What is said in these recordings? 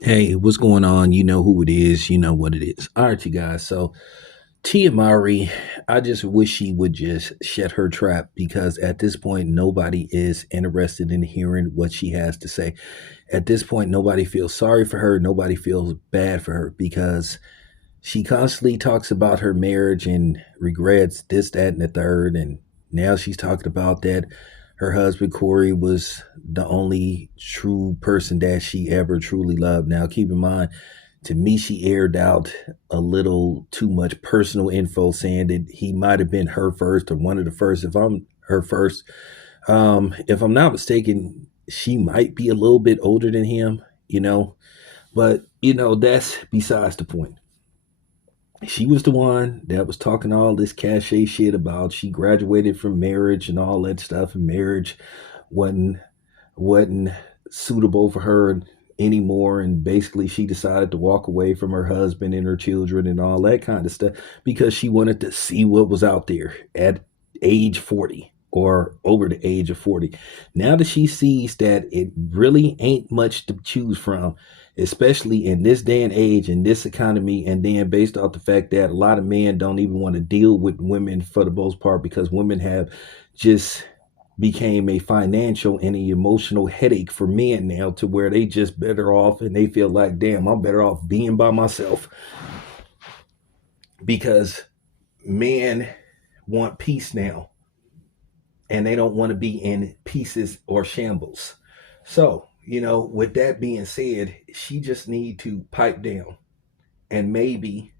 Hey, what's going on? You know who it is. You know what it is. All right, you guys. So, Tia Mowry, I just wish she would just shut her trap because at this point, nobody is interested in hearing what she has to say. At this point, nobody feels sorry for her. Nobody feels bad for her because she constantly talks about her marriage and regrets this, that, and the third. And now she's talking about that her husband, Corey, was the only true person that she ever truly loved. Now, keep in mind, to me, she aired out a little too much personal info saying that he might have been her first or one of the first. If I'm her first, if I'm not mistaken, she might be a little bit older than him, but that's besides the point. She was the one that was talking all this cachet shit about she graduated from marriage and all that stuff, and marriage wasn't wasn't suitable for her anymore, and basically she decided to walk away from her husband and her children and all that kind of stuff because she wanted to see what was out there at age 40 or over the age of 40. Now that she sees that it really ain't much to choose from, especially in this day and age, in this economy, and then based off the fact that a lot of men don't even want to deal with women for the most part because women have just became a financial and an emotional headache for men now, to where they just better off and they feel like, damn, I'm better off being by myself because men want peace now and they don't want to be in pieces or shambles. So, with that being said, she just need to pipe down and maybe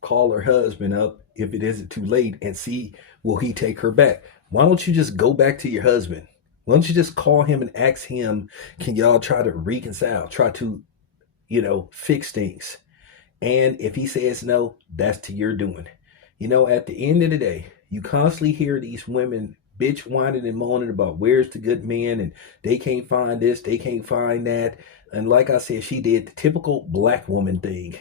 call her husband up if it isn't too late and see, will he take her back. Why don't you just go back to your husband? Why don't you just call him and ask him, can y'all try to reconcile, try to, fix things? And if he says no, that's to your doing. At the end of the day, you constantly hear these women bitch whining and moaning about where's the good man and they can't find this, they can't find that. And like I said, she did the typical black woman thing.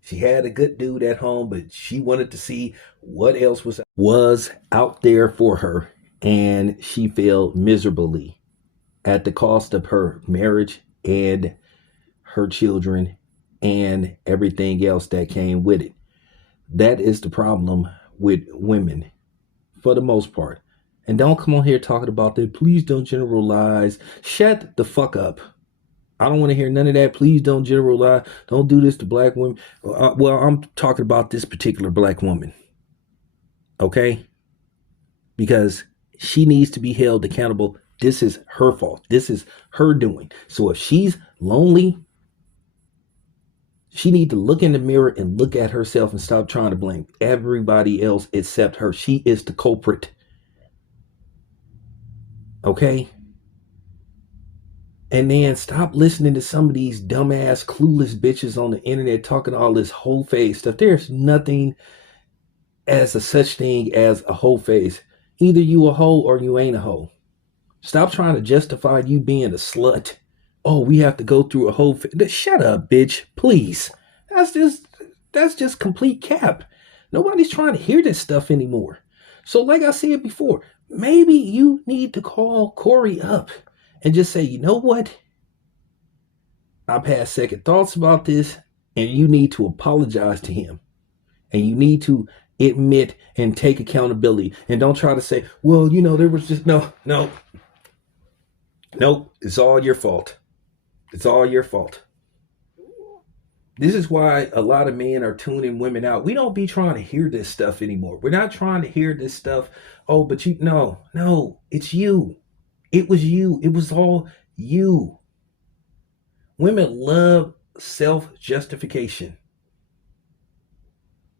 She had a good dude at home, but she wanted to see what else was out there for her, and she failed miserably at the cost of her marriage and her children and everything else that came with it. That is the problem with women for the most part. And don't come on here talking about that. Please don't generalize. Shut the fuck up. I don't want to hear none of that. Please don't generalize. Don't do this to black women. Well, I'm talking about this particular black woman, okay? Because she needs to be held accountable. This is her fault. This is her doing. So if she's lonely, she need to look in the mirror and look at herself and stop trying to blame everybody else except her. She is the culprit, okay? And then stop listening to some of these dumbass, clueless bitches on the internet talking all this whole face stuff. There's nothing as a such thing as a whole face. Either you a hoe or you ain't a hoe. Stop trying to justify you being a slut. Oh, we have to go through a whole face. Shut up, bitch. Please. That's just complete cap. Nobody's trying to hear this stuff anymore. So like I said before, maybe you need to call Corey up and just say, you know what? I've had second thoughts about this, and you need to apologize to him. And you need to admit and take accountability. And don't try to say, well, there was just no. It's all your fault. It's all your fault. This is why a lot of men are tuning women out. We don't be trying to hear this stuff anymore. We're not trying to hear this stuff. Oh, but no, it's you. It was you. It was all you. Women love self-justification.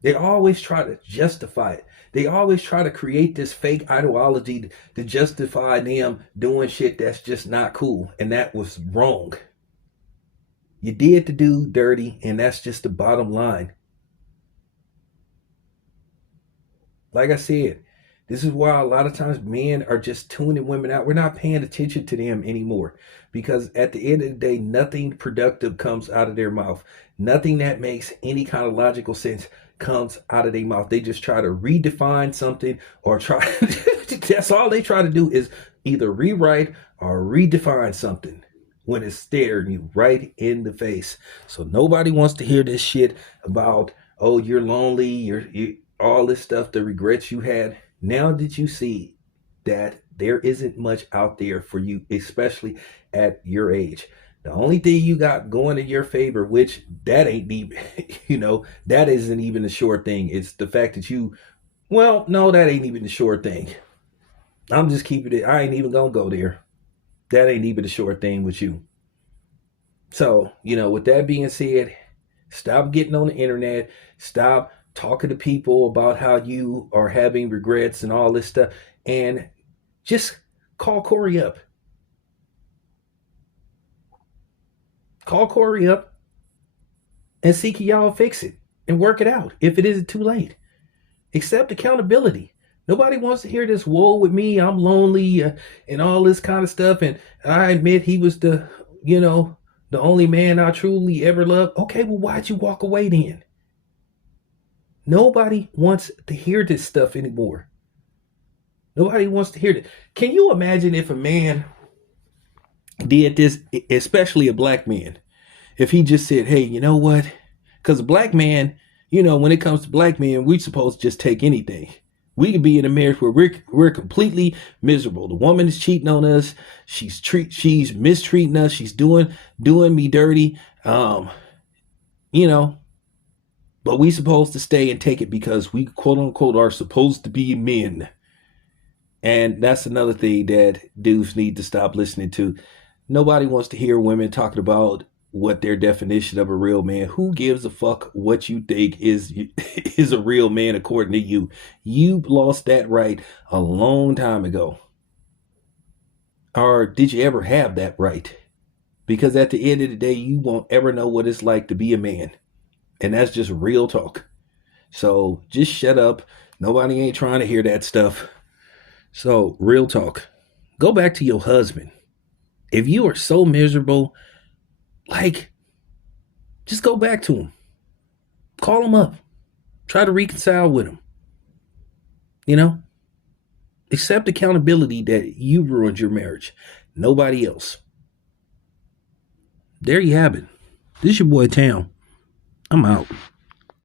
They always try to justify it. They always try to create this fake ideology to justify them doing shit that's just not cool. And that was wrong. You did the dude dirty, and that's just the bottom line. Like I said, this is why a lot of times men are just tuning women out. We're not paying attention to them anymore because at the end of the day, nothing productive comes out of their mouth. Nothing that makes any kind of logical sense comes out of their mouth. They just try to redefine something or try. That's all they try to do is either rewrite or redefine something. when it's staring you right in the face. So nobody wants to hear this shit about, oh, you're lonely, you all this stuff, the regrets you had. Now that you see that there isn't much out there for you, especially at your age. The only thing you got going in your favor, which that ain't even, that isn't even a sure thing. It's the fact that well, no, that ain't even the sure thing. I'm just keeping it. I ain't even gonna go there. That ain't even the sure thing with you. So, with that being said, stop getting on the internet. Stop talking to people about how you are having regrets and all this stuff. And just call Corey up. Call Corey up and see can y'all fix it and work it out if it isn't too late. Accept accountability. Nobody wants to hear this, whoa, with me, I'm lonely, and all this kind of stuff. And I admit he was the only man I truly ever loved. Okay, well, why'd you walk away then? Nobody wants to hear this stuff anymore. Nobody wants to hear it. Can you imagine if a man did this, especially a black man, if he just said, hey, you know what? Because a black man, when it comes to black men, we're supposed to just take anything. We could be in a marriage where we're completely miserable. The woman is cheating on us. She's mistreating us. She's doing me dirty. But we supposed to stay and take it because we quote unquote are supposed to be men. And that's another thing that dudes need to stop listening to. Nobody wants to hear women talking about what their definition of a real man. Who gives a fuck what you think is a real man according to you? You lost that right a long time ago. Or did you ever have that right? Because at the end of the day, you won't ever know what it's like to be a man. And that's just real talk. So just shut up. Nobody ain't trying to hear that stuff. So real talk. Go back to your husband. If you are so miserable, just go back to him. Call him up. Try to reconcile with him. Accept accountability that you ruined your marriage. Nobody else. There you have it. This is your boy Tam. I'm out.